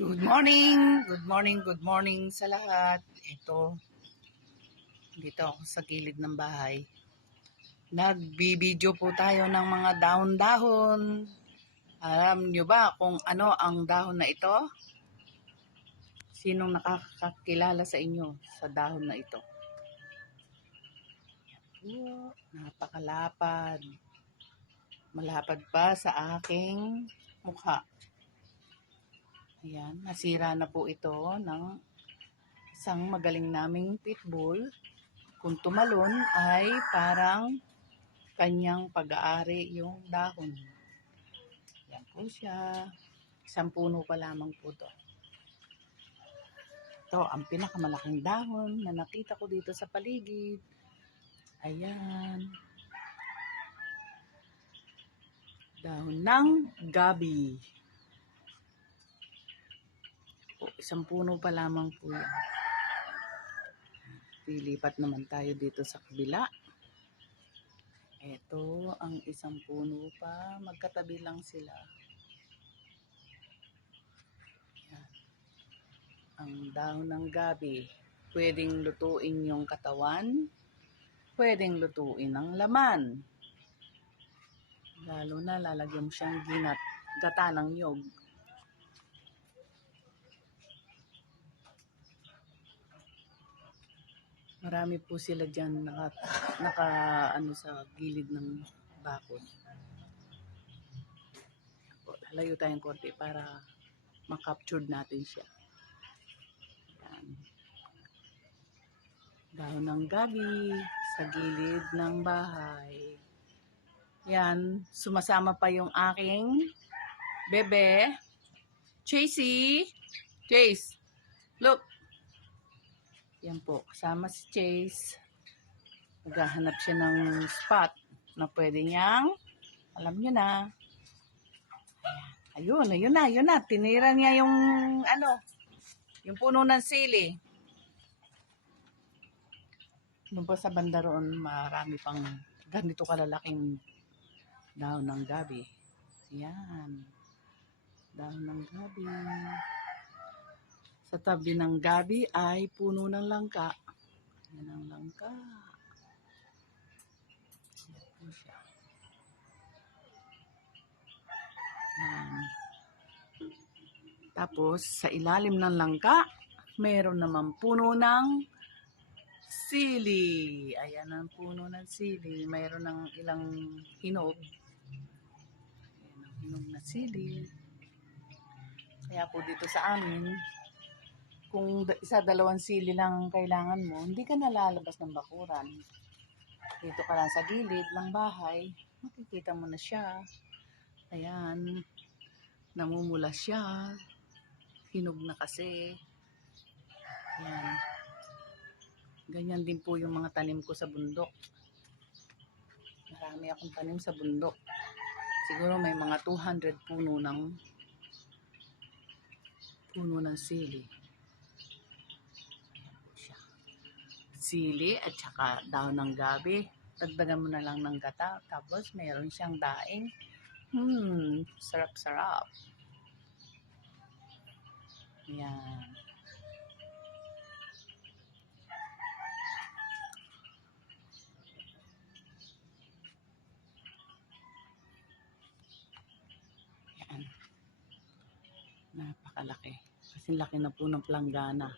Good morning, good morning sa lahat. Dito ako sa gilid ng bahay. Nagbibideo po tayo ng mga dahon-dahon. Alam nyo ba kung ano ang dahon na ito? Sinong nakakakilala sa inyo sa dahon na ito? Napakalapad. Malapad pa sa aking mukha. Ayan, nasira na po ito ng isang magaling naming pitbull. Kung tumalon ay parang kanyang pag-aari yung dahon. Yan po siya. Isang puno pa lamang po to. Ito ang pinakamalaking dahon na nakita ko dito sa paligid. Ayan. Dahon ng gabi. Isang puno pa lamang po yan. Lilipat naman tayo dito sa kabila. Ito ang isang puno pa. Magkatabi lang sila. Yan. Ang dahon ng gabi. Pwedeng lutuin yung katawan. Pwedeng lutuin ang laman. Lalo na lalagyan mo siyang gata ng nyog. Marami po sila dyan naka sa gilid ng bakod. Lalayo tayong konti para makapture natin siya. Yan. Dahon ng gabi sa gilid ng bahay. Yan, sumasama pa yung aking bebe. Chasey! Chase! Look! Yan po, kasama si Chase. Maghahanap siya ng spot na pwede niyang, alam niyo na. Ayun na. Tinira niya yung, yung puno ng sili. Doon po sa banda roon, marami pang ganito kalalaking dahon ng gabi. Yan. Dahon ng gabi. Sa tabi ng gabi ay puno ng langka. Yan ang langka. Yan po siya. Yan. Tapos, sa ilalim ng langka, meron naman puno ng sili. Ayan ang puno ng sili. Mayroon ng ilang hinog. Ayan ang hinog na sili. Kaya po dito sa amin, kung isa-dalawang sili lang kailangan mo, hindi ka nalalabas ng bakuran. Dito ka lang sa gilid ng bahay, makikita mo na siya. Ayan, namumula siya. Hinog na kasi. Ayan. Ganyan din po yung mga tanim ko sa bundok. Marami akong tanim sa bundok. Siguro may mga 200 puno ng sili. Sili at saka dahon ng gabi. Dagdagan mo na lang ng gata. Tapos mayroon siyang daing. Sarap-sarap. Yan. Yan. Napakalaki. Kasi laki na po ng planggana.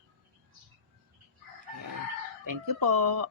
Okay. Thank you po.